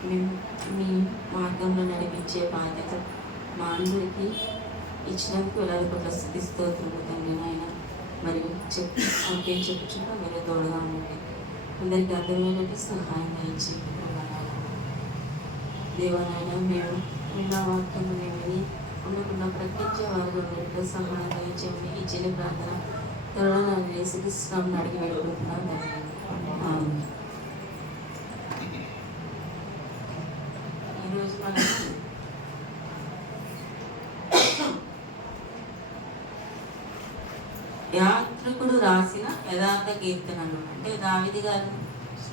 మీ మార్గంలో నడిపించే బాధ్యత మా అందరికీ ఇచ్చినందుకు వేలాది కోట్ల స్థితి స్తోత్రము తండ్రి మరియు చెప్పు మాకేం చెప్పుచున్నా మీరు తోడుగా ఉండండి. అందరికీ అర్థమైనట్టు సహాయం దయచి దేవనాయన మేము ఉన్న వాక్యము విని ఉండకుండా ప్రకటించే వారిలో ఉన్నట్టు సహాయం దయచేయండి. ఇచ్చిన ప్రార్థన త్వరలో యేసుకృష్ణం అడిగి పెట్టుకుంటున్నాం యాత్రికుడు రాసిన యథార్థ కీర్తనలు. అంటే దావిది గారు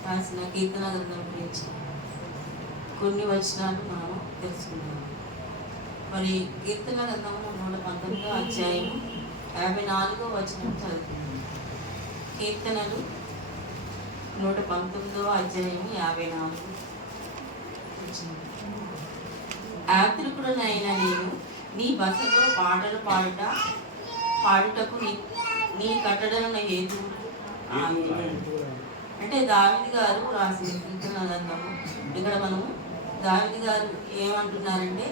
రాసిన కీర్తన గ్రంథం గురించి కొన్ని వచనాలు మనం తెలుసుకుందాం. మరి కీర్తన గ్రంథము నూట పంతొమ్మిదో అధ్యాయము యాభై నాలుగో వచనం చదువుతుంది కీర్తనలు నూట పంతొమ్మిదో అధ్యాయము యాభై నాలుగు యాత్రికుడు యాత్రికుడనైన నేను నీ బసలో పాటలు పాడుట పాడుటకు నీ నీ కట్టడలను ఏదు అంటే దావిది గారు రాసిన కీర్తన గ్రంథము. ఇక్కడ మనము దావిది గారు ఏమంటున్నారంటే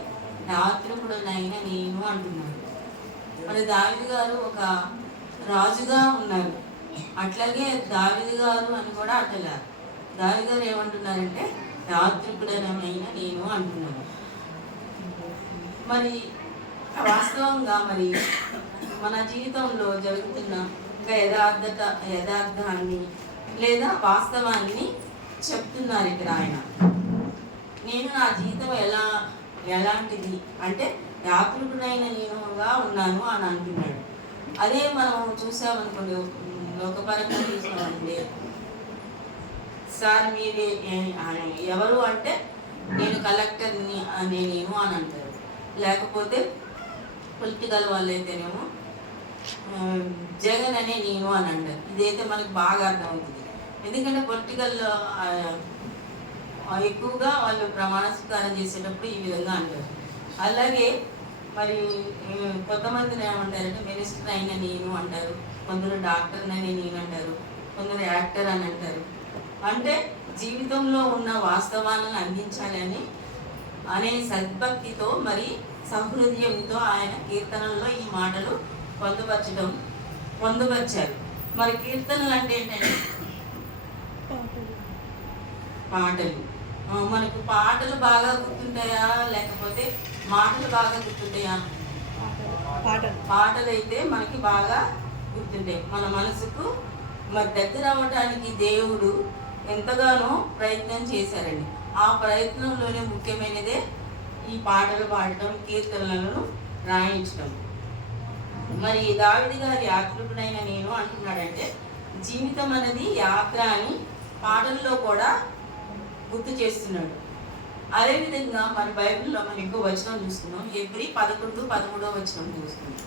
యాత్రికుడనైన నేను అంటున్నారు మరి దావిది గారు ఒక రాజుగా ఉన్నారు. అట్లాగే దావిది గారు అని కూడా అంటలేరు దావిది గారు ఏమంటున్నారంటే యాత్రికుడనైన నేను అంటున్నాను. మరి వాస్తవంగా మరి మన జీవితంలో జరుగుతున్న ఒక యథార్థత యథార్థాన్ని లేదా వాస్తవాన్ని చెప్తున్నారు ఇక్కడ ఆయన. నేను నా జీవితం ఎలా ఎలాంటిది? అంటే యాత్రికుడైన నేనుగా ఉన్నాను అని అంటున్నాడు. అదే మనం చూసామనుకోండి లోకపరంగా చూసామంటే సార్ మీరు ఎవరు అంటే నేను కలెక్టర్ని అనే అని అంటారు. లేకపోతే పొలిటికల్ వాళ్ళు అయితేనేమో జగన్ అనే నేను అని అంటారు. ఇదైతే మనకు బాగా అర్థమవుతుంది. ఎందుకంటే పొలిటికల్లో ఎక్కువగా వాళ్ళు ప్రమాణ స్వీకారం చేసేటప్పుడు ఈ విధంగా అంటారు. అలాగే మరి కొంతమందిని ఏమంటారంటే మినిస్టర్ అయిన నేను అంటారు కొందరు డాక్టర్ అని నేను అంటారు కొందరు యాక్టర్ అని అంటారు. అంటే జీవితంలో ఉన్న వాస్తవాలను అందించాలని అనే సద్భక్తితో మరి సహృదయంతో ఆయన కీర్తనల్లో ఈ మాటలు పొందుపరచడం పొందుపరిచారు. మరి కీర్తనలు అంటే ఏంటంటే పాటలు. మనకు పాటలు బాగా గుర్తుంటాయా? లేకపోతే మాటలు బాగా గుర్తుంటాయా? పాటలు. పాటలు అయితే మనకి బాగా గుర్తుంటాయి. మన మనసుకు మరి దగ్గర అవ్వడానికి దేవుడు ఎంతగానో ప్రయత్నం చేశారండి. ఆ ప్రయత్నంలోనే ముఖ్యమైనదే ఈ పాటలు పాడటం కీర్తనలను రాయించడం మరి దావిది గారి యాత్రికుడైన నేను అంటున్నాడంటే జీవితం అనేది యాత్ర అని పాటల్లో కూడా గుర్తు చేస్తున్నాడు. అదేవిధంగా మన బైబిల్లో మనం ఇంకో వచనం చూస్తున్నాం. ఎవ్రీ పదకొండు పదమూడో వచనం చూస్తున్నాం.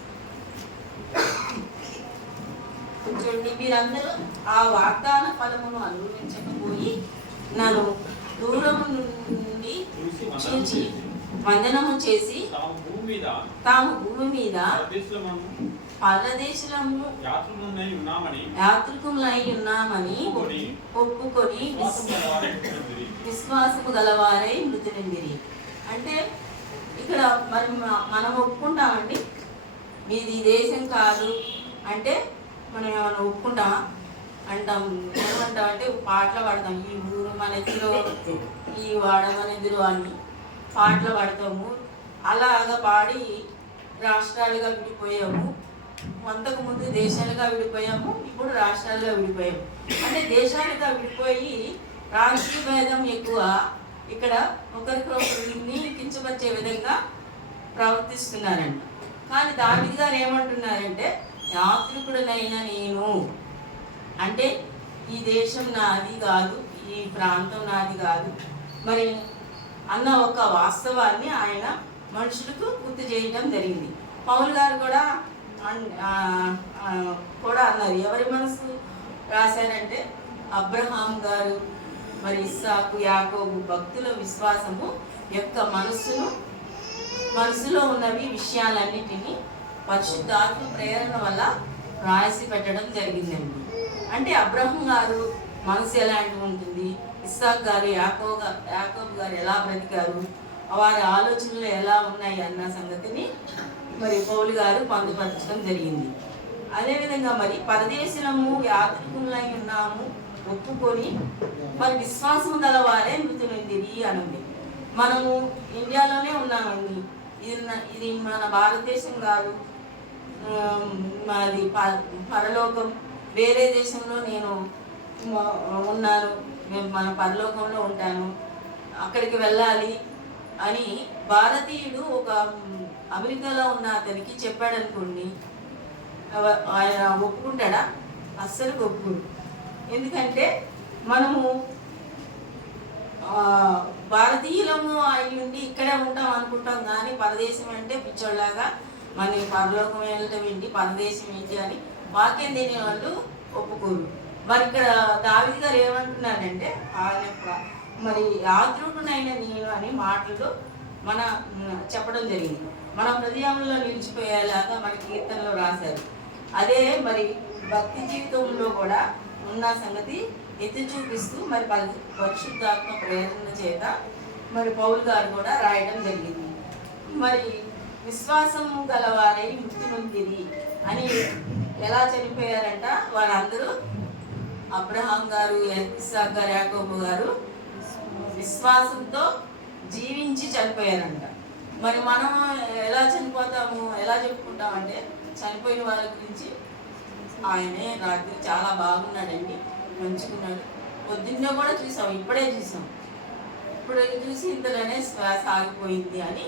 చూడండి మీరందరూ ఆ వాగ్దాన ఫలమును అనుభవించకపోయి నన్ను దూరం నుండి చూచి వందనము చేసి తాము భూమి మీద ఉన్నామని యాత్రికులై ఉన్నామని ఒప్పుకొని. విశ్వాసము గలవారై మృతి నిందిరి అంటే ఇక్కడ మరి మనం ఒప్పుకుంటామండి? మీది దేశం కాదు అంటే మనం ఏమైనా ఒప్పుకుంటామా అంటాం? ఏమంటాం అంటే పాటలు పాడతాం. ఈ ఊరు మన ఎదురు ఈ వాడ మన ఎదురు అని పాటలు పాడతాము. అలాగా పాడి రాష్ట్రాలుగా విడిపోయాము. అంతకు ముందు దేశాలుగా విడిపోయాము ఇప్పుడు రాష్ట్రాలుగా విడిపోయాము. అంటే దేశాలుగా విడిపోయి రాజకీయ భేదం ఎక్కువ. ఇక్కడ ఒకరికొకరిని కించపరిచే విధంగా ప్రవర్తిస్తున్నారంట. కానీ దావిది గారు ఏమంటున్నారంటే యాత్రికుడనైనా నేను. అంటే ఈ దేశం నాది కాదు ఈ ప్రాంతం నాది కాదు. మరి అన్న ఒక వాస్తవాన్ని ఆయన మనుషులకు గుర్తు చేయడం జరిగింది. పౌల్ గారు కూడా అన్- కూడా అన్నారు ఎవరి మనసు రాశారంటే అబ్రహాం గారు మరి ఇస్సాకు యాకోబు భక్తుల విశ్వాసము యొక్క మనస్సును మనసులో ఉన్నవి విషయాలన్నిటినీ పరిశుద్ధాత్మ ప్రేరణ వల్ల రాసి పెట్టడం జరిగిందండి. అంటే అబ్రహం గారు మనసు ఎలాంటి ఉంటుంది? ఇస్సాక్ గారు యాకో యాకోబ్ గారు ఎలా బ్రతికారు? వారి ఆలోచనలు ఎలా ఉన్నాయి అన్న సంగతిని మరి పౌలు గారు పొందుపరచడం జరిగింది. అదేవిధంగా మరి పరదేశులము యాత్రికులై ఉన్నాము ఒప్పుకొని మరి విశ్వాసం గల వారే మృతులుందిరి అని మనము ఇండియాలోనే ఉన్నామండి. ఇది ఇది మన భారతదేశం కాదు. మరి ప- పరలోకం. వేరే దేశంలో నేను ఉన్నారు. మేము మన పరలోకంలో ఉంటాను. అక్కడికి వెళ్ళాలి అని భారతీయుడు ఒక అమెరికాలో ఉన్న అతనికి చెప్పాడనుకోండి. ఆయన ఒప్పుకుంటాడా? అస్సలు ఒప్పుకోడు. ఎందుకంటే మనము భారతీయులము అయి ఉండి ఇక్కడే ఉంటాం అనుకుంటాం కానీ పరదేశం అంటే పిచ్చోళ్ళలాగా మన పరలోకం వెళ్ళటం ఏంటి? పరదేశం ఏంటి అని వాక్యం తినే వాళ్ళు ఒప్పుకోరు. మరి ఇక్కడ దావిది గారు ఏమంటున్నారంటే ఆయన మరి యాత్రుకునైన నేను అని మాటలు మన చెప్పడం జరిగింది. మన హృదయంలో నిలిచిపోయేలాగా మన కీర్తనలో రాశారు. అదే మరి భక్తి జీవితంలో కూడా ఉన్న సంగతి ఎత్తి చూపిస్తూ మరి పరిశుద్ధాత్మ ప్రేరణ చేత మరి పౌలు గారు కూడా రాయడం జరిగింది. మరి విశ్వాసము గలవారై మృతి నొందిరి అని ఎలా చనిపోయారంట? వారందరూ అబ్రహాం గారు ఇస్సాక్ గారు యాకోబు గారు విశ్వాసంతో జీవించి చనిపోయారంట. మరి మనం ఎలా చనిపోతాము ఎలా చెప్పుకుంటామంటే చనిపోయిన వాళ్ళ గురించి ఆయనే రాత్రి చాలా బాగున్నాడండి మంచుకున్నాడు. పొద్దున్నే కూడా చూసాం ఇప్పుడే చూసాం. ఇప్పుడు చూసి ఇంతలోనే శ్వాస ఆగిపోయింది అని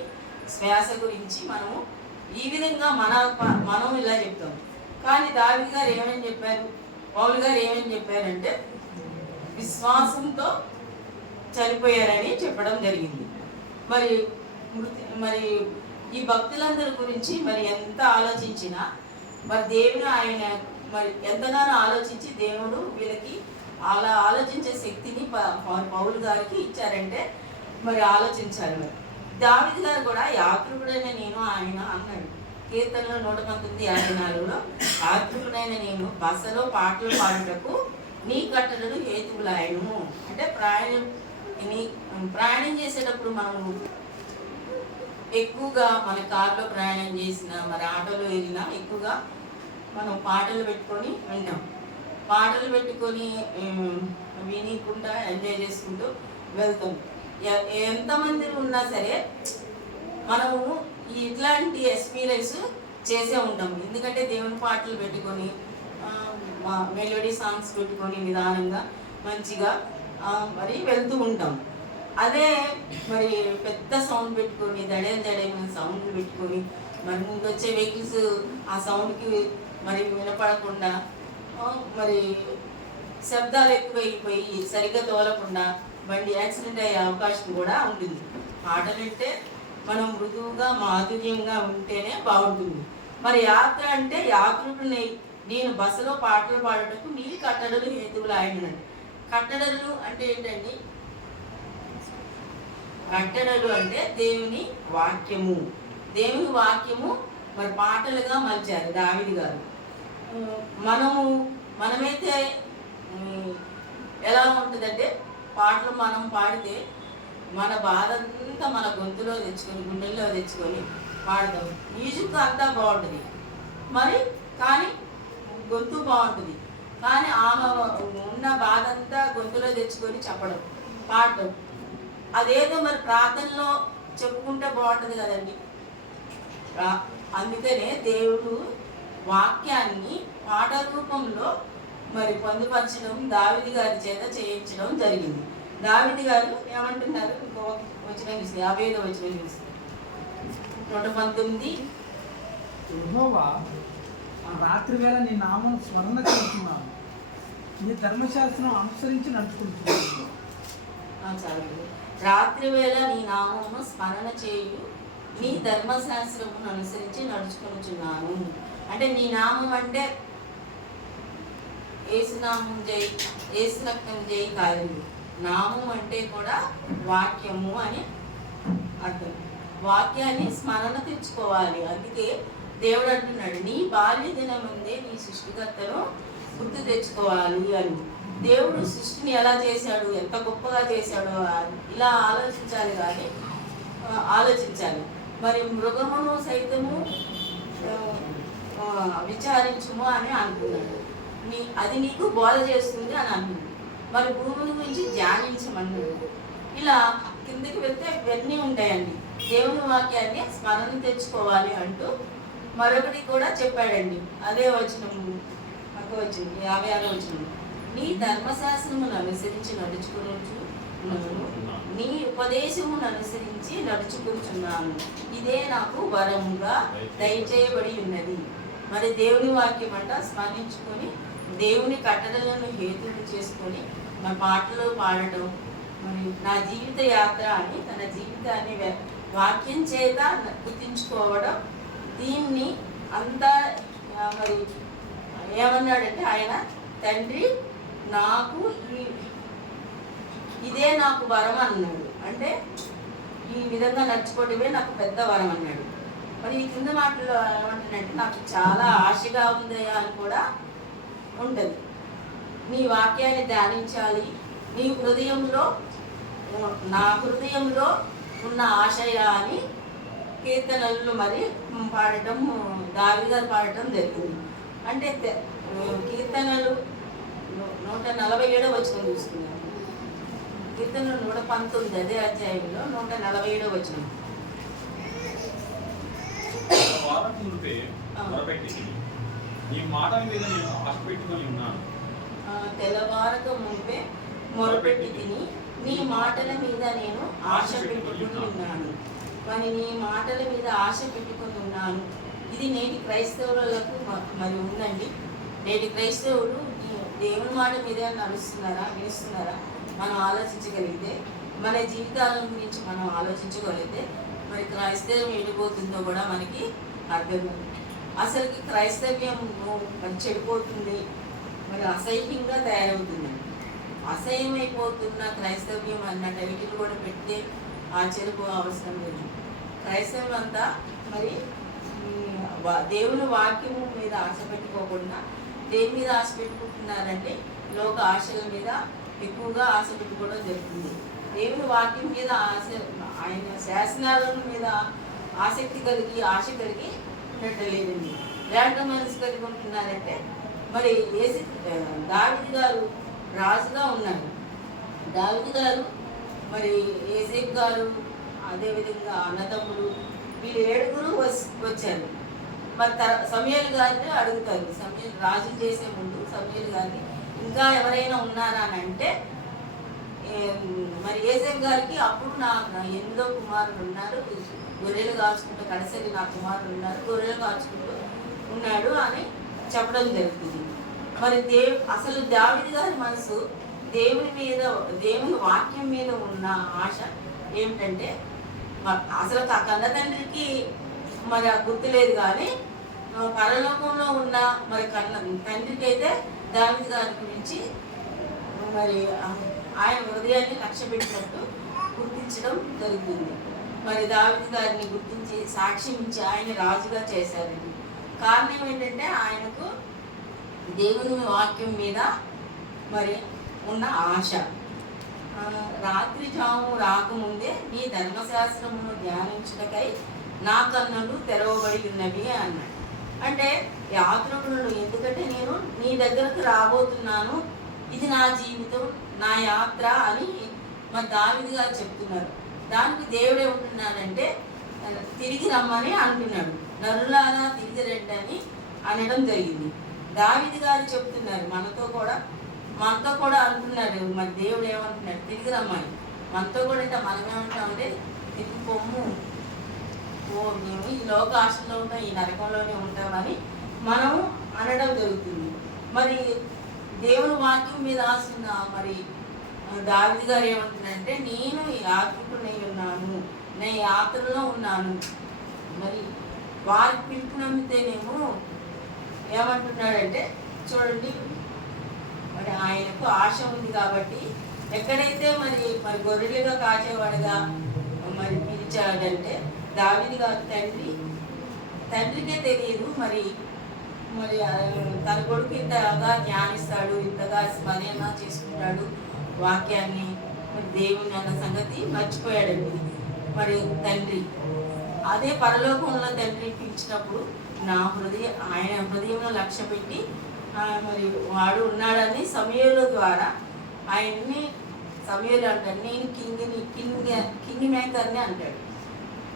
శ్వాస గురించి మనము ఈ విధంగా మన మనం ఇలా చెప్తాం. కానీ దావి గారు ఏమని చెప్పారు? పౌలు గారు ఏమని చెప్పారంటే విశ్వాసంతో చనిపోయారని చెప్పడం జరిగింది. మరి మృతి మరి ఈ భక్తులందరి గురించి మరి ఎంత ఆలోచించినా మరి దేవుడు ఆయన మరి ఎంతగానో ఆలోచించి దేవుడు వీళ్ళకి అలా ఆలోచించే శక్తిని ప- పౌలు గారికి ఇచ్చారంటే మరి ఆలోచించారు మరి. దావిది గారు కూడా యాత్రికుడైన నేను ఆయన అన్నాడు. కీర్తనలో నూట పంతొమ్మిది యాభై నాలుగులో ఆర్థికుడైన నేను బస్సులో పాటలు పాడుటకు నీ కట్టడలు హేతువులాయను. అంటే ప్రయాణం నీ ప్రయాణం చేసేటప్పుడు మనము ఎక్కువగా మన కారులో ప్రయాణం చేసిన మరి ఆటోలో వెళ్ళినా ఎక్కువగా మనం పాటలు పెట్టుకొని వింటాం. పాటలు పెట్టుకొని వినికుండా ఎంజాయ్ చేసుకుంటూ వెళ్తాం. ఎ- ఎంతమంది ఉన్నా సరే మనము ఇట్లాంటి ఎక్స్పీరియన్స్ చేసే ఉంటాం. ఎందుకంటే దేవుని పాటలు పెట్టుకొని మా మెలోడీ సాంగ్స్ పెట్టుకొని నిదానంగా మంచిగా మరి వెళ్తూ ఉంటాం. అదే మరి పెద్ద సౌండ్ పెట్టుకొని దడేలు దడైన సౌండ్ పెట్టుకొని మరి ముందు వచ్చే వెహికల్స్ ఆ సౌండ్కి మరి వినపడకుండా మరి శబ్దాలు ఎక్కువైపోయి సరిగ్గా తోలకుండా బండి యాక్సిడెంట్ అయ్యే అవకాశం కూడా ఉంటుంది. పాటలు అంటే మనం మృదువుగా మాధుర్యంగా ఉంటేనే బాగుంటుంది. మరి యాత్ర అంటే యాత్రుడిని నేను బస్సులో పాటలు పాడటకు నీ కట్టడలు హేతువులు ఆయన కట్టడలు అంటే ఏంటండి? కట్టడలు అంటే దేవుని వాక్యము. దేవుని వాక్యము మరి పాటలుగా మలిచారు దావిది గారు. మనము మనమైతే ఎలా ఉంటుందంటే పాటలు మనం పాడితే మన బాధ అంతా మన గొంతులో తెచ్చుకొని గుండెల్లో తెచ్చుకొని పాడతాం. మ్యూజిక్ అంతా బాగుంటుంది. మరి కానీ గొంతు బాగుంటుంది. కానీ ఆమె ఉన్న బాధ అంతా గొంతులో తెచ్చుకొని చెప్పడం పాడటం అదేదో మరి ప్రార్థనలో చెప్పుకుంటే బాగుంటుంది కదండి. అందుకనే దేవుడు వాక్యాన్ని పాట రూపంలో మరి పొందుపరచడం దావిది గారి చేత చేయించడం జరిగింది. దావిది గారు ఏమంటున్నారు? ఇంకో వచ్చిన చూసి యాభై ఐదో వచ్చిన చూసి నూట పంతొమ్మిది రాత్రి వేళ నీ నామం స్మరణ చేస్తున్నాను. నీ ధర్మశాస్త్రం అనుసరించి నడుచుకుంటున్నాను. చాలు. రాత్రి వేళ నీ నామమును స్మరణ చేయు నీ ధర్మశాస్త్రమును అనుసరించి నడుచుకొనుచున్నాను. అంటే నీ నామం అంటే ఏసునామం జై ఏసు రక్తం జై కాదు. నామం అంటే కూడా వాక్యము అని అర్థం. వాక్యాన్ని స్మరణ తెచ్చుకోవాలి. అందుకే దేవుడు అంటున్నాడు నీ బాల్య దినముందే నీ సృష్టికర్తను గుర్తు తెచ్చుకోవాలి అని. దేవుడు సృష్టిని ఎలా చేశాడు ఎంత గొప్పగా చేశాడు ఇలా ఆలోచించాలి కానీ ఆలోచించాలి. మరి మృగమును సైతము విచారించుము అని అనుకున్నాడు నీ అది నీకు బోధ చేస్తుంది అని అనుకున్నాడు మరి భూమిని గురించి ధ్యానించమన్నాడు ఇలా కిందికి వెళ్తే ఇవన్నీ ఉంటాయండి. దేవుని వాక్యాన్ని స్మరణ తెచ్చుకోవాలి అంటూ మరొకటి కూడా చెప్పాడండి. అదే వచనము పక్క వచ్చింది యాభై ఆరో వచనం. నీ ధర్మశాస్త్రమును అనుసరించి నడుచుకుని నీ ఉపదేశమును అనుసరించి నడుచుకుంటున్నాను ఇదే నాకు వరముగా దయచేయబడి ఉన్నది. మరి దేవుని వాక్యం అంట స్మరించుకొని దేవుని కట్టడలను హేతులు చేసుకొని మన పాటలు పాడటం మరి నా జీవిత యాత్ర అని తన జీవితాన్ని వాక్యం చేత గుర్తించుకోవడం దీన్ని అంతా మరి ఏమన్నాడంటే ఆయన తండ్రి నాకు ఇదే నాకు వరం అన్నాడు. అంటే ఈ విధంగా నడుచుకోవడమే నాకు పెద్ద వరం అన్నాడు. మరి ఈ కింద మాటల్లో ఏమంటాడంటే నాకు చాలా ఆశగా ఉంది అని కూడా ఉంటుంది నీ వాక్యాన్ని ధ్యానించాలి. నీ హృదయంలో నా హృదయంలో ఉన్న ఆశయ అని కీర్తనలను మరి పాడటం దావి గారు పాడటం జరిగింది. అంటే కీర్తనలు నూట నలభై ఏడో వచ్చిన చూసుకున్నాను కీర్తనలు నూట పంతొమ్మిది అదే అధ్యాయంలో నూట నలభై ఏడో వచ్చిన నీ మాటల మీద ఆశ ఆశతో ముంపే మొరపెట్టి తిని నీ మాటల మీద నేను ఆశ పెట్టుకుని ఉన్నాను మరి నీ మాటల మీద ఆశ పెట్టుకుని ఉన్నాను ఇది నేటి క్రైస్తవులకు మ- మరి ఉందండి. నేటి క్రైస్తవులు దేవుని మాట మీద నడుస్తున్నారా వినిస్తున్నారా? మనం ఆలోచించగలిగితే మన జీవితాల గురించి మనం ఆలోచించగలిగితే మరి క్రైస్తవం ఎండిపోతుందో కూడా మనకి అర్థం అసలుకి క్రైస్తవ్యం చెడిపోతుంది. మరి అసహ్యంగా తయారవుతుంది. అసహ్యమైపోతున్న క్రైస్తవ్యం అన్న టైటిల్ కూడా పెడితే ఆశ్చర్యపో అవసరం లేదు. క్రైస్తవం అంతా మరి దేవుని వాక్యము మీద ఆశ పెట్టుకోకుండా దేని మీద ఆశ పెట్టుకుంటున్నారంటే లోక ఆశల మీద ఎక్కువగా ఆశ పెట్టుకోవడం జరుగుతుంది. దేవుని వాక్యం మీద ఆశ ఆయన శాసనాల మీద ఆసక్తి కలిగి ఆశ కలిగి పెట్టలేదండి. లేక మనసు కలిగి ఉంటున్నారంటే మరి ఏసి దావిది గారు రాజుగా ఉన్నారు. దావిది గారు మరి ఏసేఫ్ గారు అదేవిధంగా అన్నదమ్ములు వీళ్ళు ఏడుగురు వచ్చారు. మరి తర సమయాలు గారిని అడుగుతారు. సమయాలు రాజు చేసే ముందు సమయాలు గారిని ఇంకా ఎవరైనా ఉన్నారా? అని అంటే మరి ఏసేఫ్ గారికి అప్పుడు నా నా ఎనిమిదో కుమారుడు ఉన్నారు గొర్రెలు కాచుకుంటూ కడసరి నా కుమారుడు ఉన్నారు గొర్రెలు కాచుకుంటూ ఉన్నాడు? అని చెప్పడం జరుగుతుంది. మరి దేవ్ అసలు దావిది గారి మనసు దేవుని మీద దేవుని వాక్యం మీద ఉన్న ఆశ ఏమిటంటే అసలు ఆ కన్నతండ్రికి మరి ఆ గుర్తులేదు కానీ పరలోకంలో ఉన్న మరి కన్న తండ్రికి అయితే దావిది గారి గురించి మరి ఆయన హృదయాన్ని లక్ష్య పెట్టినట్టు గుర్తించడం జరుగుతుంది. మరి దావిది గారిని గుర్తించి సాక్ష్యం ఇచ్చి ఆయన రాజుగా చేశారండి కారణం ఏంటంటే ఆయనకు దేవుని వాక్యం మీద మరి ఉన్న ఆశ. రాత్రి జాము రాకముందే నీ ధర్మశాస్త్రమును ధ్యానించుటకై నా కన్నులు తెరవబడి ఉన్నవి అన్నాడు. అంటే యాత్రకులను ఎందుకంటే నేను నీ దగ్గరకు రాబోతున్నాను ఇది నా జీవితం నా యాత్ర అని మా దావిది గారు చెప్తున్నారు. దానికి దేవుడే ఉంటున్నాడంటే తిరిగి రమ్మని అంటున్నాడు. నరులారా తిరిగి రండి అని అనడం జరిగింది. దావిది గారు చెప్తున్నారు మనతో కూడా మనతో కూడా అంటున్నాడు మరి దేవుడు ఏమంటున్నాడు తిరిగి రమ్మని. మనతో కూడా అంటే మనం ఏమంటామంటే తిరిగి పొమ్ము ఓ మేము ఈ లోక ఆశలో ఉంటాం ఈ నరకంలోనే ఉంటామని మనం అనడం జరుగుతుంది. మరి దేవుని వాక్యం మీద ఆశ ఉన్న మరి దావిది గారు ఏమంటున్నారంటే నేను ఈ యాత్రికునై ఉన్నాను నేను యాత్రలో ఉన్నాను. మరి వారి పిలుపు నమ్మితేనేమో ఏమంటున్నాడంటే చూడండి మరి ఆయనకు ఆశ ఉంది కాబట్టి ఎక్కడైతే మరి మరి గొర్రెలుగా కాచేవాడుగా మరి పిలిచాడంటే దావిది గారు తండ్రి తండ్రికే తెలియదు మరి మరి తన కొడుకు ఇంతగా ధ్యానిస్తాడు ఇంతగా స్మరణ చేసుకుంటాడు వాక్యాన్ని మరి దేవుని అన్న సంగతి మర్చిపోయాడండి. మరి తండ్రి అదే పరలోకంలో తండ్రి పిలిచినప్పుడు నా హృదయ ఆయన హృదయంలో లక్ష్య పెట్టి మరి వాడు ఉన్నాడని సమయంలో ద్వారా ఆయన్ని సమయంలో అంటాడు నేను కింగ్ని కింగ్ కింగ్ మేకర్ని అంటాడు.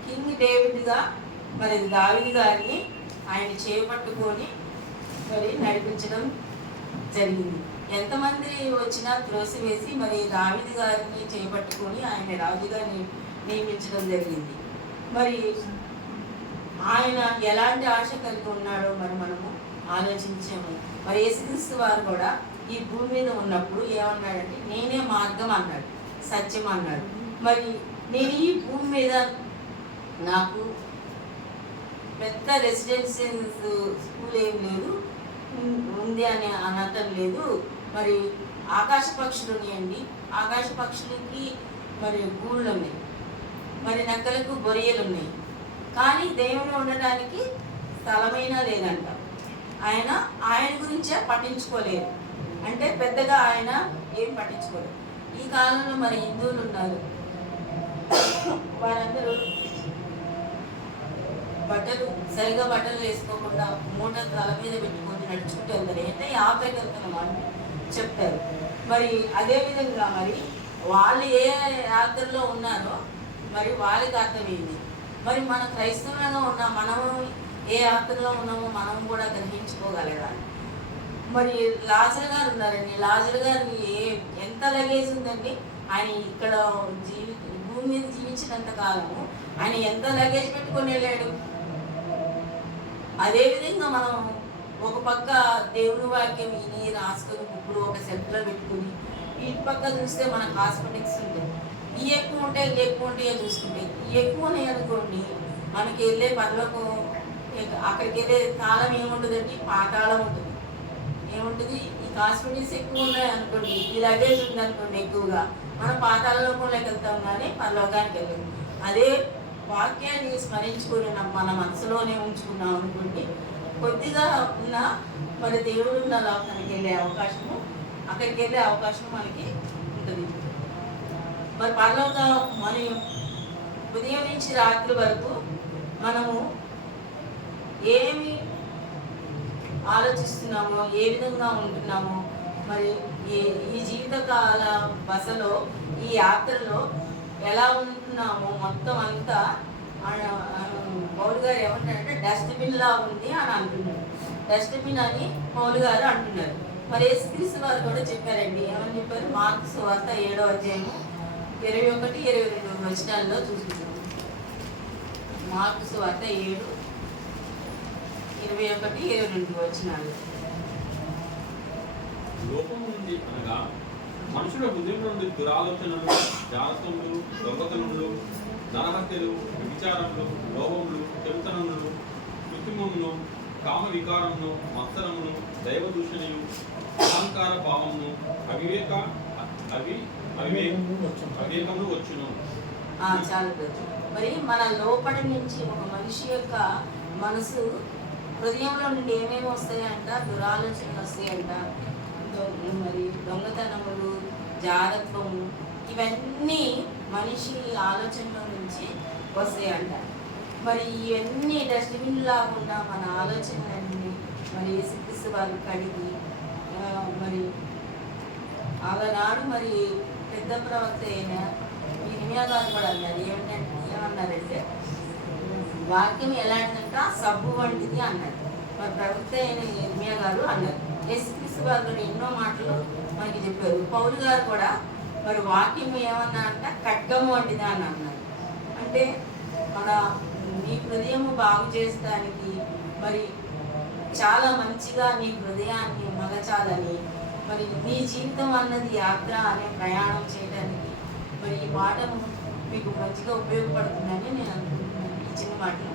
కింగ్ డేవిడ్గా మరి దావిది గారిని ఆయన చేపట్టుకొని మరి నడిపించడం జరిగింది. ఎంతమంది వచ్చినా త్రోసివేసి మరి దావిది గారిని చేపట్టుకొని ఆయన రాజుగా నియమించడం జరిగింది. మరి ఆయన ఎలాంటి ఆశ కలిగి ఉన్నాడో మరి మనము ఆలోచించాము. మరి యేసుక్రీస్తు వారు కూడా ఈ భూమి మీద ఉన్నప్పుడు ఏమన్నాడంటే నేనే మార్గం అన్నాడు సత్యం అన్నాడు. మరి నేను ఈ భూమి మీద నాకు పెద్ద రెసిడెన్షియల్ స్కూల్ ఏం లేదు ఉంది అని అనటం లేదు. మరి ఆకాశ పక్షులు ఉన్నాయండి. ఆకాశ పక్షులకి మరి గూళ్ళు ఉన్నాయి. మరి నక్కలకు బొరియలు ఉన్నాయి కానీ దేవుడు ఉండడానికి స్థలమైనా లేదంట. ఆయన ఆయన గురించే పట్టించుకోలేదు. అంటే పెద్దగా ఆయన ఏం పట్టించుకోలేదు. ఈ కాలంలో మరి హిందువులు ఉన్నారు. వారందరూ బట్టలు సరిగా బట్టలు వేసుకోకుండా మూట తల మీద పెట్టుకొని నడుచుకుంటూ వెళ్తారు. అంటే యాత్రకి వెళ్తున్నాం అని చెప్తారు. మరి అదే విధంగా మరి వాళ్ళు ఏ యాత్రలో ఉన్నారో మరి వాళ్ళకి అర్థమైంది మరి మన క్రైస్తవులుగా ఉన్న మనము ఏ ఆత్మలో ఉన్నామో మనం కూడా గ్రహించుకోగలగాలి. మరి లాజర్ గారు ఉన్నారండి. లాజర్ గారు ఏ ఎంత లగేజ్ ఉందండి? ఆయన ఇక్కడ జీవి భూమి మీద జీవించినంత కాలము ఆయన ఎంత లగేజ్ పెట్టుకొని వెళ్ళాడు? అదేవిధంగా మనం ఒక పక్క దేవుని వాక్యం విని రాసుకొని ఇప్పుడు ఒక సెంటర్ పెట్టుకుని ఇటు పక్క చూస్తే మనకు హాస్పిటల్స్ ఈ ఎక్కువ ఉంటే ఇవి ఎక్కువ ఉంటాయో చూసుకుంటే ఈ ఎక్కువ ఉన్నాయి అనుకోండి మనకి వెళ్ళే పనిలోకి అక్కడికి వెళ్ళే కాలం ఏముంటుందండి పాతాళం ఉంటుంది. ఏముంటుంది? ఈ కాస్మెటిక్స్ ఎక్కువ ఉన్నాయి అనుకోండి ఈ లగేజ్ ఉంది అనుకోండి ఎక్కువగా మనం పాతాళలోకంలోకి వెళ్తాం కానీ పరలోకానికి వెళ్ళాం. అదే వాక్యాన్ని స్మరించుకుని మన- మనసులోనే ఉంచుకున్నాం అనుకోండి కొద్దిగా ఉన్న మరి దేవుడు ఉన్న లోకానికి వెళ్ళే అవకాశము అక్కడికి వెళ్ళే అవకాశం మనకి మరి పరలోక మనం ఉదయం నుంచి రాత్రి వరకు మనము ఏమి ఆలోచిస్తున్నామో ఏ విధంగా ఉంటున్నామో మరి ఈ ఈ జీవితకాల బసలో ఈ యాత్రలో ఎలా ఉంటున్నామో మొత్తం అంతా ఆయన, పౌలు గారు ఏమంటారంటే డస్ట్బిన్ లా ఉంది అని అంటున్నారు. డస్ట్బిన్ అని పౌలు గారు అంటున్నారు. మరి యేసుక్రీస్తు వారు కూడా చెప్పారండి. ఏమని చెప్పారు? మార్క్స్ వార్త ఏడో అధ్యాయము ఇరవై ఒకటి ఇరవై రెండు వచనాల్లో చూసుకుంటాం మార్కు వార్త ఏడు ఇరవై ఒకటి ఇరవై రెండు వచనాలు లోపం ఉంది అనగా మనుషుల హృదయం నుండి దురాలోచనలు జారత్వములు దొంగతనములు నరహత్యలు విచారములు లోభములు చెడుతనములు కృత్రిమమును కామ వికారమును మత్సరమును దైవ దూషణలు అహంకార భావమును అవివేక అవి అవివేకము వచ్చును. చాలు మరి మన లోపలి నుంచి ఒక మనిషి యొక్క మనసు హృదయంలో నుండి ఏమేమి వస్తాయంట? దురాలోచనలు వస్తాయంట. మరి దొంగతనములు జారత్వము ఇవన్నీ మనిషి ఆలోచనలో నుంచి వస్తాయంట. మరి ఇవన్నీ డస్ట్బిన్ లాకుండా మన ఆలోచనలన్నీ మరి యేసుక్రీస్తు వారు కడిగి మరి ఆనాడు మరి పెద్ద ప్రవక్త అయిన ఇర్మియా గారు కూడా అన్నారు. ఏమిటంటే ఏమన్నారంటే వాక్యం ఎలాంటిదంట సబ్బు వంటిది అన్నారు. మరి ప్రవక్త అయిన ఇర్మియా గారు అన్నారు. యేసుక్రీస్తు వారు కూడా ఎన్నో మాటలు మనకి చెప్పారు. పౌరు గారు కూడా మరి వాక్యం ఏమన్నా అంట? ఖడ్గము వంటిది అని అన్నారు. అంటే మన నీ హృదయం బాగు చేసడానికి మరి చాలా మంచిగా నీ హృదయాన్ని మగచాలని మరి నీ జీవితం అన్నది యాత్ర అనే ప్రయాణం చేయడానికి మరి ఈ పాఠం మీకు మంచిగా ఉపయోగపడుతుందని నేను అనుకుంటున్నాను. ఈ చిన్న మాటలు.